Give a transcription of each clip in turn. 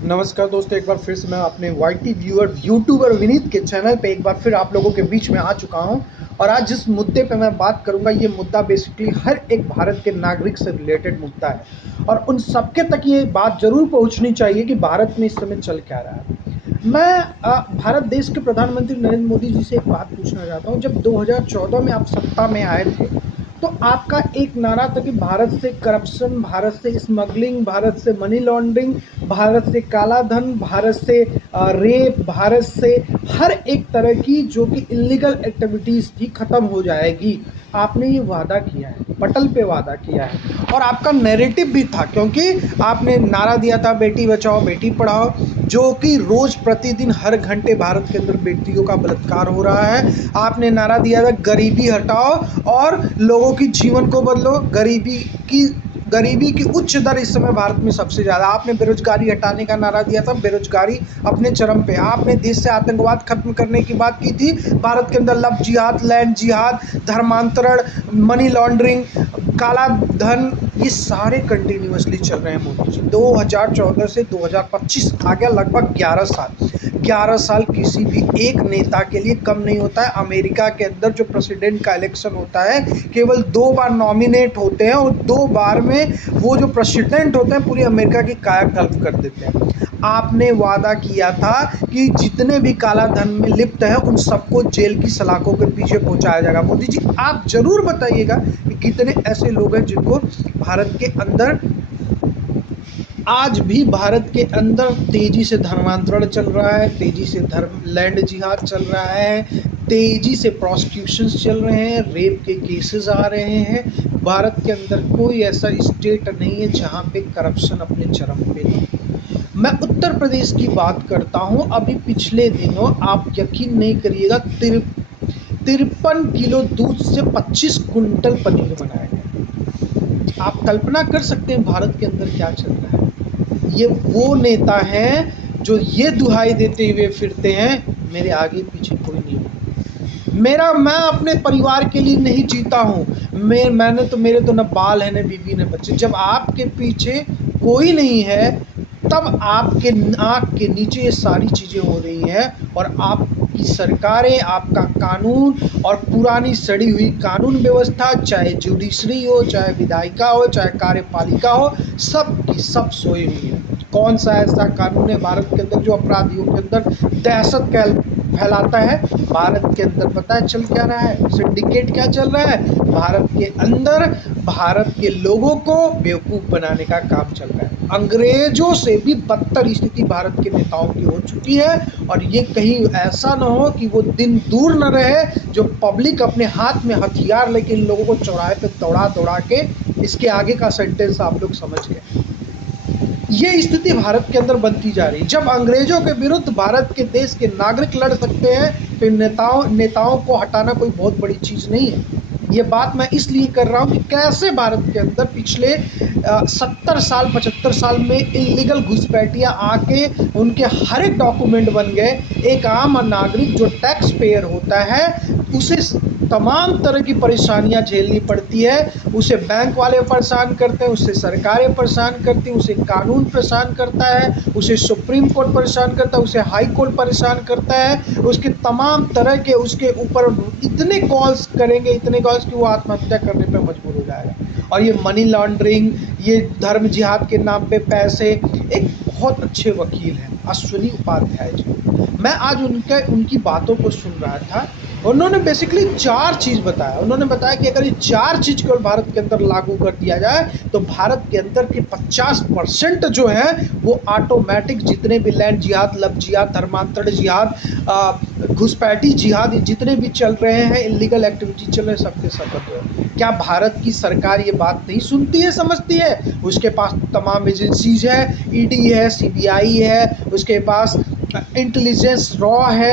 नमस्कार दोस्तों, एक बार फिर से मैं अपने वाईटी व्यूअर यूट्यूबर विनीत के चैनल पे एक बार फिर आप लोगों के बीच में आ चुका हूं। और आज जिस मुद्दे पे मैं बात करूंगा, ये मुद्दा बेसिकली हर एक भारत के नागरिक से रिलेटेड मुद्दा है और उन सबके तक ये बात ज़रूर पहुंचनी चाहिए कि भारत में इस समय चल क्या रहा है। मैं भारत देश के प्रधानमंत्री नरेंद्र मोदी जी से एक बात पूछना चाहता हूं। जब 2014 में आप सत्ता में आए थे तो आपका एक नारा था कि भारत से करप्शन, भारत से स्मगलिंग, भारत से मनी लॉन्ड्रिंग, भारत से काला धन, भारत से रेप, भारत से हर एक तरह की जो कि इलीगल एक्टिविटीज़ थी ख़त्म हो जाएगी। आपने ये वादा किया है, पटल पे वादा किया है और आपका नैरेटिव भी था, क्योंकि आपने नारा दिया था बेटी बचाओ बेटी पढ़ाओ, जो कि रोज़ प्रतिदिन हर घंटे भारत के अंदर बेटियों का बलात्कार हो रहा है। आपने नारा दिया था गरीबी हटाओ और लोगों की जीवन को बदलो। गरीबी की उच्च दर इस समय भारत में सबसे ज़्यादा। आपने बेरोजगारी हटाने का नारा दिया था, बेरोजगारी अपने चरम पे। आपने देश से आतंकवाद खत्म करने की बात की थी। भारत के अंदर लव जिहाद, लैंड जिहाद, धर्मांतरण, मनी लॉन्ड्रिंग, काला धन, ये सारे कंटिन्यूअसली चल रहे हैं मोदी जी। 2014 से 2025 आ गया, लगभग 11 साल। 11 साल किसी भी एक नेता के लिए कम नहीं होता है। अमेरिका के अंदर जो प्रेसिडेंट का इलेक्शन होता है, केवल 2 बार नॉमिनेट होते हैं और 2 बार में वो जो प्रेसिडेंट होते हैं पूरी अमेरिका की कायाकल्प कर देते हैं। आपने वादा किया था कि जितने भी काला धन में लिप्त हैं उन सबको जेल की सलाखों के पीछे पहुंचाया जाएगा। मोदी जी, आप जरूर बताइएगा कि कितने ऐसे लोग हैं जिनको भारत के अंदर आज भी भारत के अंदर तेजी से धर्मांतरण चल रहा है, तेजी से धर्म लैंड जिहाद चल रहा है, तेजी से प्रोसिक्यूशंस चल रहे हैं, रेप के केसेस आ रहे हैं। भारत के अंदर कोई ऐसा स्टेट नहीं है जहां पे करप्शन अपने चरम पे नहीं। मैं उत्तर प्रदेश की बात करता हूं। अभी पिछले दिनों आप यकीन नहीं करिएगा, 53 किलो दूध से 25 कुंटल पनीर बनाया गया। आप कल्पना कर सकते हैं भारत के अंदर क्या चल रहा है। ये वो नेता हैं जो ये दुहाई देते हुए फिरते हैं, मेरे आगे पीछे कोई नहीं है। मैं अपने परिवार के लिए नहीं जीता हूँ। मेरे तो न बाल है, न बीवी, न बच्चे। जब आपके पीछे कोई नहीं है तब आपके नाक के नीचे ये सारी चीज़ें हो रही हैं और आपकी सरकारें, आपका कानून और पुरानी सड़ी हुई कानून व्यवस्था, चाहे जुडिशरी हो, चाहे विधायिका हो, चाहे कार्यपालिका हो, सब की सब सोई हुई है। कौन सा ऐसा कानून है भारत के अंदर जो अपराधियों के अंदर दहशत फैलाता है? भारत के अंदर पता है चल क्या रहा है? सिंडिकेट क्या चल रहा है भारत के अंदर? भारत के लोगों को बेवकूफ़ बनाने का काम चल रहा है। अंग्रेजों से भी बदतर स्थिति भारत के नेताओं की हो चुकी है और ये कहीं ऐसा ना हो कि वो दिन दूर न रहे जो पब्लिक अपने हाथ में हथियार लेके इन लोगों को चौराहे पे दौड़ा दौड़ा के, इसके आगे का सेंटेंस आप लोग समझ गए। ये स्थिति भारत के अंदर बनती जा रही है। जब अंग्रेजों के विरुद्ध भारत के देश के नागरिक लड़ सकते हैं तो इन नेताओं को हटाना कोई बहुत बड़ी चीज़ नहीं है। ये बात मैं इसलिए कर रहा हूँ कि कैसे भारत के अंदर पिछले 70 साल 75 साल में इलीगल घुसपैठियाँ आके उनके हर एक डॉक्यूमेंट बन गए। एक आम नागरिक जो टैक्स पेयर होता है उसे तमाम तरह की परेशानियां झेलनी पड़ती है। उसे बैंक वाले परेशान करते हैं, उसे सरकारें परेशान करती हैं, उसे कानून परेशान करता है, उसे सुप्रीम कोर्ट परेशान करता है, उसे हाई कोर्ट परेशान करता है। उसके तमाम तरह के उसके ऊपर इतने कॉल्स करेंगे, इतने कॉल्स कि वो आत्महत्या करने पर मजबूर हो जाएगा। और ये मनी लॉन्ड्रिंग, ये धर्म जिहाद के नाम पे पैसे। एक बहुत अच्छे वकील हैं अश्विनी उपाध्याय जी, मैं आज उनकी बातों को सुन रहा था। उन्होंने बेसिकली 4 चीज़ बताया। उन्होंने बताया कि अगर ये 4 चीज़ को भारत के अंदर लागू कर दिया जाए तो भारत के अंदर के 50% जो है वो ऑटोमेटिक, जितने भी लैंड जिहाद, लव जिहाद, धर्मांतरण जिहाद, घुसपैठी जिहाद, जितने भी चल रहे हैं, इलीगल एक्टिविटी चल रहे हैं, सबके सब बंद हो। क्या भारत की सरकार ये बात नहीं सुनती है, समझती है? उसके पास तमाम एजेंसीज है, ईडी है, सीबीआई है, उसके पास इंटेलिजेंस रॉ है,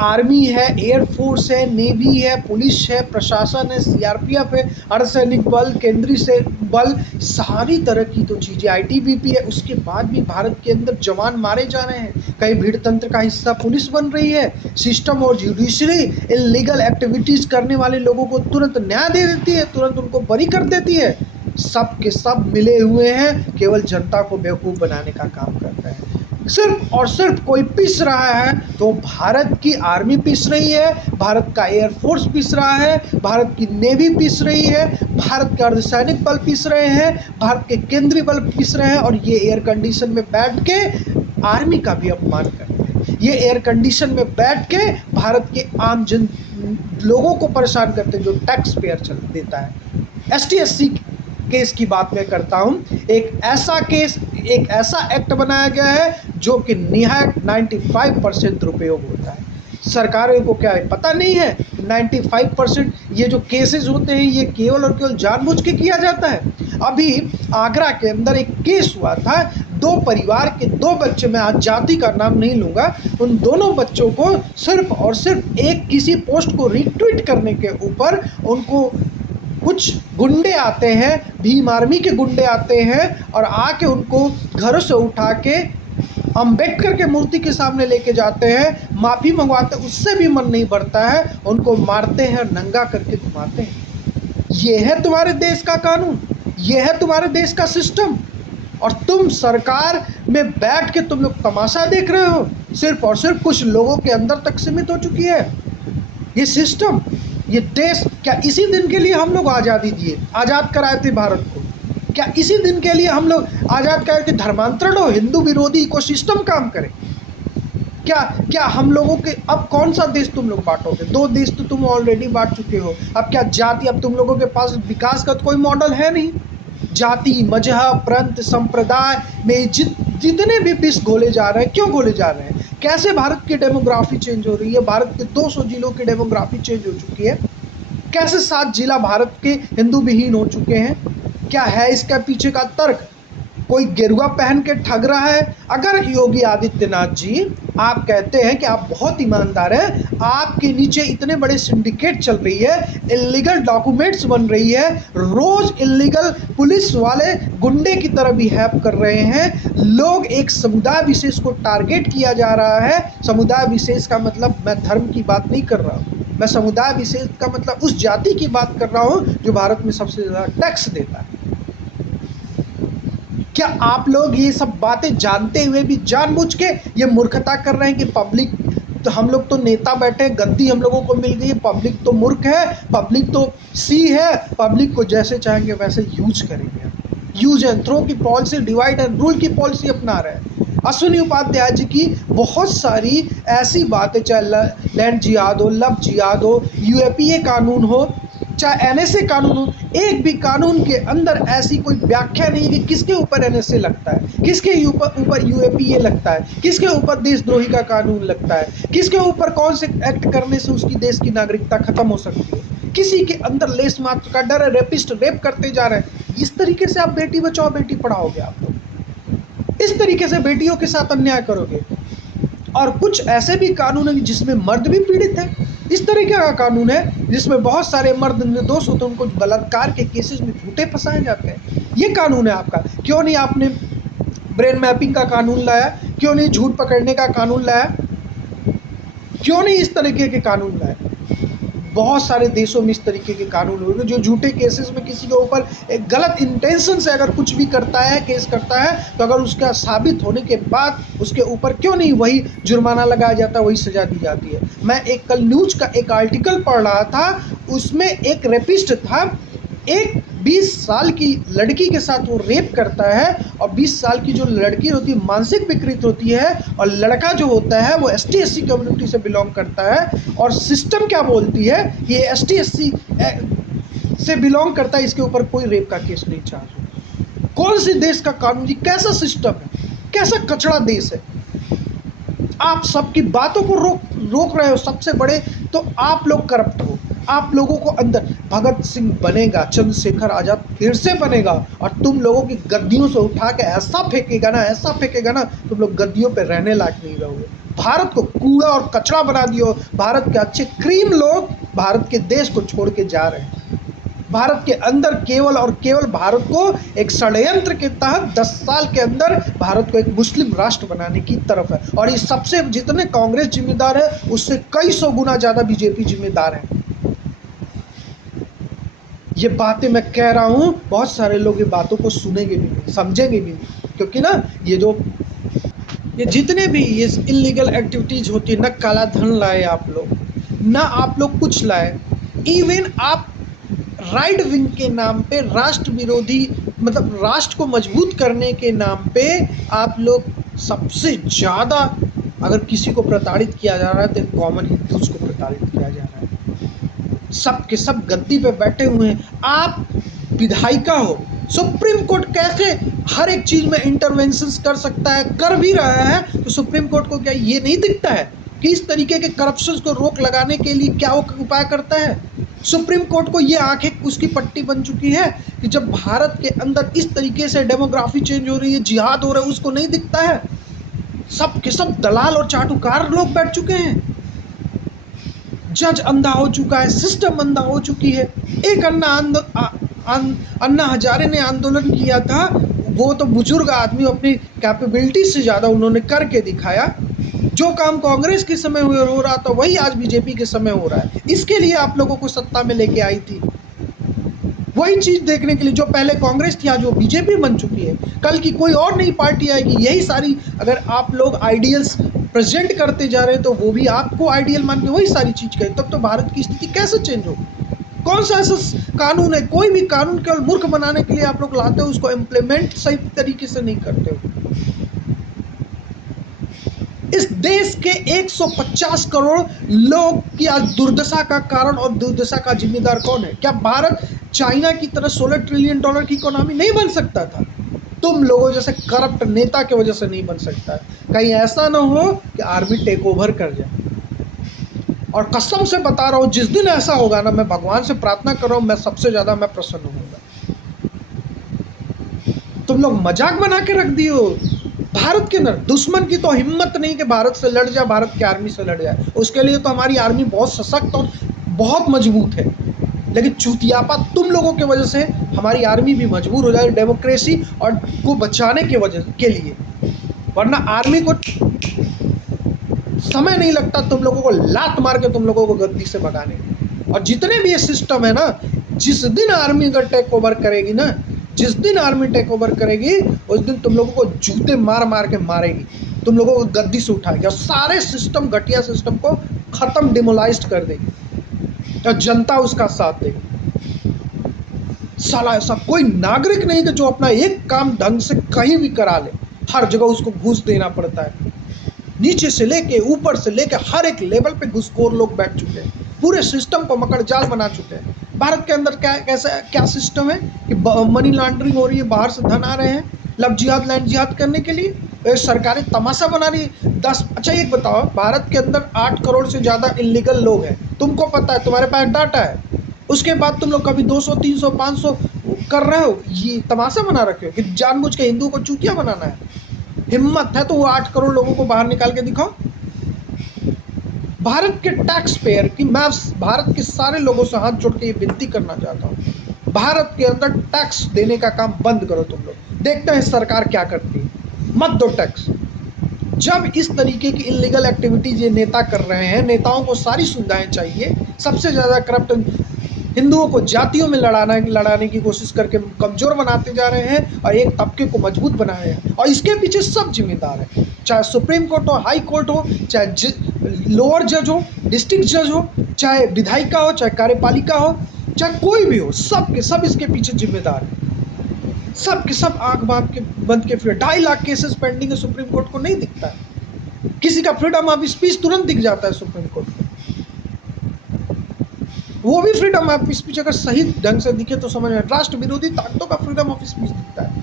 आर्मी है, एयरफोर्स है, नेवी है, पुलिस है, प्रशासन है, सीआरपीएफ है, अर्धसैनिक बल, केंद्रीय से बल, सारी तरह की तो चीज़ें, आईटीबीपी है। उसके बाद भी भारत के अंदर जवान मारे जा रहे हैं। कहीं भीड़ तंत्र का हिस्सा पुलिस बन रही है। सिस्टम और जुडिशरी इलीगल एक्टिविटीज़ करने वाले लोगों को तुरंत न्याय दे देती है, तुरंत उनको बरी कर देती है। सब के सब मिले हुए हैं, केवल जनता को बेवकूफ़ बनाने का काम करते हैं। सिर्फ और सिर्फ कोई पीस रहा है तो भारत की आर्मी पीस रही है, भारत का एयरफोर्स पीस रहा है, भारत की नेवी पीस रही है, भारत के अर्धसैनिक बल पीस रहे हैं, भारत के केंद्रीय बल पीस रहे हैं, और ये एयर कंडीशन में बैठ के आर्मी का भी अपमान करते हैं। ये एयर कंडीशन में बैठ के भारत के आम जन लोगों को परेशान करते हैं जो टैक्स पेयर चल देता है। ST/SC केस की बात मैं करता हूं। एक ऐसा केस, एक ऐसा एक्ट बनाया गया है जो कि निहायत 95% दुरुपयोग होता है। सरकारों को क्या है, पता नहीं है 95% ये जो केसेस होते हैं ये केवल और केवल जानबूझ के किया जाता है। अभी आगरा के अंदर एक केस हुआ था, दो परिवार के दो बच्चे, मैं आज जाति का नाम नहीं लूँगा, उन दोनों बच्चों को सिर्फ और सिर्फ एक किसी पोस्ट को रीट्वीट करने के ऊपर उनको कुछ गुंडे आते हैं, भीम आर्मी के गुंडे आते हैं और आके उनको घरों से उठा के अंबेडकर के मूर्ति के सामने लेके जाते हैं, माफ़ी मंगवाते, उससे भी मन नहीं भरता है, उनको मारते हैं, नंगा करके घुमाते हैं। ये है तुम्हारे देश का कानून, ये है तुम्हारे देश का सिस्टम, और तुम सरकार में बैठ के तुम लोग तमाशा देख रहे हो। सिर्फ और सिर्फ कुछ लोगों के अंदर तक सीमित हो चुकी है ये सिस्टम, ये देश। क्या इसी दिन के लिए हम लोग आज़ादी दिए, आज़ाद कराए थे भारत को? क्या इसी दिन के लिए हम लोग आज़ाद कराए कि धर्मांतरण हो, हिंदू विरोधी इकोसिस्टम काम करे? क्या हम लोगों के अब कौन सा देश तुम लोग बांटोगे? दो देश तो तुम ऑलरेडी बांट चुके हो। अब क्या जाति, अब तुम लोगों के पास विकास का तो कोई मॉडल है नहीं। जाति, मजहब, प्रांत, संप्रदाय में जितने भी विष घोले जा रहे हैं, क्यों घोले जा रहे हैं? कैसे भारत की डेमोग्राफी चेंज हो रही है? भारत के 200 जिलों की डेमोग्राफी चेंज हो चुकी है। कैसे 7 जिला भारत के हिंदू विहीन हो चुके हैं? क्या है इसका पीछे का तर्क? कोई गेरुआ पहन के ठग रहा है? अगर योगी आदित्यनाथ जी आप कहते हैं कि आप बहुत ईमानदार हैं, आपके नीचे इतने बड़े सिंडिकेट चल रही है, इलीगल डॉक्यूमेंट्स बन रही है, रोज इलीगल पुलिस वाले गुंडे की तरह बिहेव कर रहे हैं, लोग एक समुदाय विशेष को टारगेट किया जा रहा है। समुदाय विशेष का मतलब मैं धर्म की बात नहीं कर रहा हूँ, मैं समुदाय विशेष का मतलब उस जाति की बात कर रहा हूँ जो भारत में सबसे ज़्यादा टैक्स देता है। क्या आप लोग ये सब बातें जानते हुए भी जानबूझ के ये मूर्खता कर रहे हैं कि पब्लिक तो, हम लोग तो नेता बैठे, गद्दी हम लोगों को मिल गई है, पब्लिक तो मूर्ख है, पब्लिक तो सी है, पब्लिक को जैसे चाहेंगे वैसे यूज करेंगे। यूज एंड थ्रो की पॉलिसी, डिवाइड एंड रूल की पॉलिसी अपना रहे हैं। अश्विनी उपाध्याय जी की बहुत सारी ऐसी बातें, चाहे लैंड जिहाद हो, लव जिहाद हो, UAPA कानून हो, चाहे NSA कानून हो, एक भी कानून के अंदर ऐसी कोई व्याख्या नहीं कि किसके ऊपर NSA लगता है, किसके ऊपर UAPA लगता है, किसके ऊपर देशद्रोही का कानून लगता है, किसके ऊपर कौन से एक्ट करने से उसकी देश की नागरिकता खत्म हो सकती है। किसी के अंदर लेस मात्र का डर है, रेपिस्ट रेप करते जा रहे हैं। इस तरीके से आप बेटी बचाओ बेटी पढ़ाओगे, आप लोग इस तरीके से बेटियों के साथ अन्याय करोगे। और कुछ ऐसे भी कानून हैं जिसमें मर्द भी पीड़ित है। इस तरीके का कानून है जिसमें बहुत सारे मर्द निर्दोष होते हैं, उनको बलात्कार के केसेस में झूठे फंसाए जाते हैं। ये कानून है आपका। क्यों नहीं आपने ब्रेन मैपिंग का कानून लाया? क्यों नहीं झूठ पकड़ने का कानून लाया? क्यों नहीं इस तरीके के कानून लाए? बहुत सारे देशों में इस तरीके के कानून हो गए जो झूठे केसेस में किसी के ऊपर एक गलत इंटेंशन से अगर कुछ भी करता है, केस करता है, तो अगर उसका साबित होने के बाद उसके ऊपर क्यों नहीं वही जुर्माना लगाया जाता है, वही सजा दी जाती है। मैं एक कल न्यूज का एक आर्टिकल पढ़ रहा था, उसमें एक रेपिस्ट था, एक 20 साल की लड़की के साथ वो रेप करता है, और 20 साल की जो लड़की होती है मानसिक विकृत होती है, और लड़का जो होता है वो ST/SC कम्युनिटी से बिलोंग करता है, और सिस्टम क्या बोलती है, ये ST/SC से बिलोंग करता है, इसके ऊपर कोई रेप का केस नहीं चार्ज होता। कौन सी देश का कानून, जी कैसा सिस्टम है, कैसा कचड़ा देश है? आप सबकी बातों को रोक रहे हो। सबसे बड़े तो आप लोग करप्ट हो। आप लोगों को अंदर भगत सिंह बनेगा, चंद्रशेखर आजाद फिर से बनेगा, और तुम लोगों की गद्दियों से उठा के ऐसा फेंकेगा ना, ऐसा फेंकेगा ना, तुम लोग गद्दियों पे रहने लायक नहीं रहोगे। भारत को कूड़ा और कचरा बना दियो। भारत के अच्छे क्रीम लोग भारत के देश को छोड़ के जा रहे हैं। भारत के अंदर केवल और केवल भारत को एक षड्यंत्र के तहत 10 साल के अंदर भारत को एक मुस्लिम राष्ट्र बनाने की तरफ है, और इस सबसे जितने कांग्रेस जिम्मेदार है उससे कई सौ गुना ज़्यादा BJP जिम्मेदार है। ये बातें मैं कह रहा हूँ, बहुत सारे लोग ये बातों को सुनेंगे भी नहीं, समझेंगे भी नहीं, क्योंकि ना ये जो ये जितने भी ये इलीगल एक्टिविटीज होती है, ना काला धन लाए आप लोग, ना आप लोग कुछ लाए। इवन आप राइट विंग के नाम पे, राष्ट्र विरोधी मतलब राष्ट्र को मजबूत करने के नाम पे आप लोग सबसे ज़्यादा अगर किसी को प्रताड़ित किया जा रहा है तो कॉमन हिंदूज को प्रताड़ित किया जा रहा है। सब के सब गद्दी पे बैठे हुए हैं। आप विधायिका हो, सुप्रीम कोर्ट कैसे हर एक चीज में इंटरवेंशन कर सकता है, कर भी रहा है, तो सुप्रीम कोर्ट को क्या ये नहीं दिखता है कि इस तरीके के करप्शन को रोक लगाने के लिए क्या वो उपाय करता है? सुप्रीम कोर्ट को ये आंखें उसकी पट्टी बन चुकी है कि जब भारत के अंदर इस तरीके से डेमोग्राफी चेंज हो रही है, जिहाद हो रहा है, उसको नहीं दिखता है? सब के सब दलाल और चाटुकार लोग बैठ चुके हैं। जज अंधा हो चुका है, सिस्टम अंधा हो चुकी है। एक अन्ना हजारे ने आंदोलन किया था, वो तो बुजुर्ग आदमी अपनी कैपेबिलिटी से ज़्यादा उन्होंने करके दिखाया। जो काम कांग्रेस के समय हो रहा था वही आज बीजेपी के समय हो रहा है। इसके लिए आप लोगों को सत्ता में लेके आई थी, वही चीज देखने के लिए। जो पहले कांग्रेस थी आज वो बीजेपी बन चुकी है, कल की कोई और नई पार्टी आएगी। यही सारी अगर आप लोग आइडियल्स प्रेजेंट करते जा रहे हैं तो वो भी आपको आइडियल मान के वही सारी चीज करें, तब तो भारत की स्थिति कैसे चेंज हो? कौन सा ऐसा कानून है? कोई भी कानून केवल मूर्ख बनाने के लिए आप लोग लाते हो, उसको इम्प्लीमेंट सही तरीके से नहीं करते हो। इस देश के 150 करोड़ लोग की आज दुर्दशा का कारण और दुर्दशा का जिम्मेदार कौन है? क्या भारत चाइना की तरह $16 ट्रिलियन की इकोनॉमी नहीं बन सकता था? तुम लोगों जैसे करप्ट नेता की वजह से नहीं बन सकता है। कहीं ऐसा ना हो कि आर्मी टेक ओवर कर जाए। और कसम से बता रहा हूं, जिस दिन ऐसा होगा ना, मैं भगवान से प्रार्थना कर रहा हूं, मैं सबसे ज्यादा मैं प्रसन्न होऊंगा। तुम लोग मजाक बना के रख दिए हो भारत के अंदर। दुश्मन की तो हिम्मत नहीं कि भारत से लड़ जाए, भारत की आर्मी से लड़ जाए। उसके लिए तो हमारी आर्मी बहुत सशक्त और बहुत मजबूत है, लेकिन चूतियापा तुम लोगों की वजह से हमारी आर्मी भी मजबूर हो जाए डेमोक्रेसी और को बचाने के वजह के लिए। वरना आर्मी को समय नहीं लगता तुम लोगों को लात मार के तुम लोगों को गद्दी से भगाने। और जितने भी ये सिस्टम है ना, जिस दिन आर्मी अगर टेक ओवर करेगी ना, जिस दिन आर्मी टेक ओवर करेगी उस दिन तुम लोगों को जूते मार मार के मारेगी, तुम लोगों को गद्दी से उठाएगी और सारे सिस्टम, घटिया सिस्टम को खत्म, डिमोलाइज्ड कर देगी और जनता उसका साथ देगी। साला ऐसा कोई नागरिक नहीं कि जो अपना एक काम ढंग से कहीं भी करा ले, हर जगह उसको घूस देना पड़ता है। नीचे से लेके ऊपर से लेके हर एक लेवल पे घुसखोर लोग बैठ चुके हैं, पूरे सिस्टम को मकड़ जाल बना चुके हैं। भारत के अंदर क्या सिस्टम है कि मनी लॉन्ड्रिंग हो रही है, बाहर से धन आ रहे हैं लव जिहाद लैंड जिहाद करने के लिए। सरकारें तमाशा बना रही है। 10 अच्छा एक बताओ, भारत के अंदर 8 करोड़ से ज़्यादा इलीगल लोग हैं, तुमको पता है, तुम्हारे पास डाटा है। उसके बाद तुम लोग कभी 200 300 500 कर रहे हो, ये तमाशा बना रखे हो कि जानबूझ के हिंदुओं को चूतिया बनाना है। हिम्मत है तो वो 8 करोड़ लोगों को बाहर निकाल के दिखाओ। भारत के टैक्स पेयर की मैं भारत के सारे लोगों से हाथ जोड़ के ये विनती करना चाहता हूँ, भारत के अंदर टैक्स देने का काम बंद करो। तुम लोग देखते हैं सरकार क्या करती है, मत दो टैक्स। जब इस तरीके की इलीगल एक्टिविटीज ये नेता कर रहे हैं, नेताओं को सारी सुविधाएं चाहिए, सबसे ज़्यादा करप्ट हिंदुओं को जातियों में लड़ाने की कोशिश करके कमज़ोर बनाते जा रहे हैं और एक तबके को मजबूत बना रहे हैं। और इसके पीछे सब जिम्मेदार है, चाहे सुप्रीम कोर्ट हो, हाई कोर्ट हो, चाहे लोअर जज हो, डिस्ट्रिक्ट जज हो, चाहे विधायिका हो, चाहे कार्यपालिका हो, चाहे कोई भी हो, सब के सब इसके पीछे जिम्मेदार है। सब के सब आंख बांध के बंद के फिर 2.5 लाख केसेस पेंडिंग है, सुप्रीम कोर्ट को नहीं दिखता है। किसी का फ्रीडम ऑफ स्पीच तुरंत दिख जाता है सुप्रीम कोर्ट को, वो भी फ्रीडम ऑफ स्पीच अगर सही ढंग से दिखे तो समझ में। राष्ट्र विरोधी ताकतों का फ्रीडम ऑफ स्पीच दिखता है।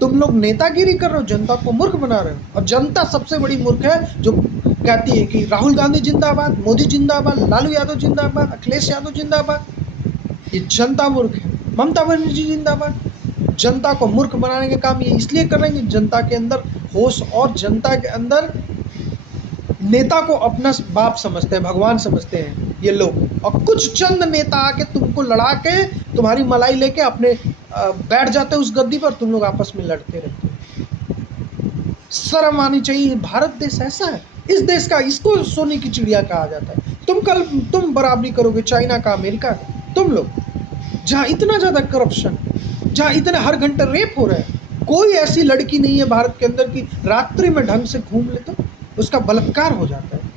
तुम लोग नेतागिरी कर रहे हो, जनता को मूर्ख बना रहे हो। और जनता सबसे बड़ी मूर्ख है जो कहती है कि राहुल गांधी जिंदाबाद, मोदी जिंदाबाद, लालू यादव जिंदाबाद, अखिलेश यादव जिंदाबाद। ये जनता मूर्ख है। ममता बनर्जी जिंदाबाद। जनता को मूर्ख बनाने का काम ये इसलिए कर रहे हैं कि जनता के अंदर होश और जनता के अंदर नेता को अपना बाप समझते हैं, भगवान समझते हैं ये लोग। और कुछ चंद नेता आके तुमको लड़ा के तुम्हारी मलाई लेके अपने बैठ जाते हैं उस गद्दी पर, तुम लोग आपस में लड़ते रहते हैं। शर्म आनी चाहिए। भारत देश ऐसा है, इस देश का, इसको सोने की चिड़िया कहा जाता है। तुम बराबरी करोगे चाइना का, अमेरिका का? तुम लोग जहाँ इतना ज़्यादा करप्शन, जहाँ इतने हर घंटे रेप हो रहे हैं, कोई ऐसी लड़की नहीं है भारत के अंदर कि रात्रि में ढंग से घूम ले तो उसका बलात्कार हो जाता है।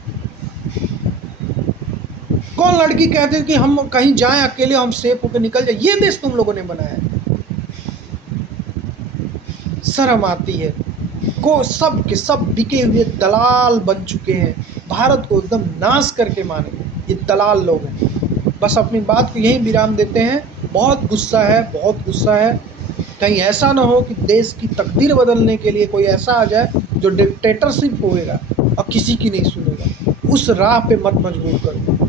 कौन लड़की कहते हैं कि हम कहीं जाएं अकेले, हम सेफ होकर निकल जाए? ये देश तुम लोगों ने बनाया है। शर्म आती है। को सब के सब बिके हुए दलाल बन चुके हैं, भारत को एकदम नाश करके मारे ये दलाल लोग हैं। बस अपनी बात को यहीं विराम देते हैं। बहुत गुस्सा है, बहुत गुस्सा है। कहीं ऐसा ना हो कि देश की तकदीर बदलने के लिए कोई ऐसा आ जाए जो डिक्टेटरशिप होएगा और किसी की नहीं सुनेगा। उस राह पे मत मजबूर करो।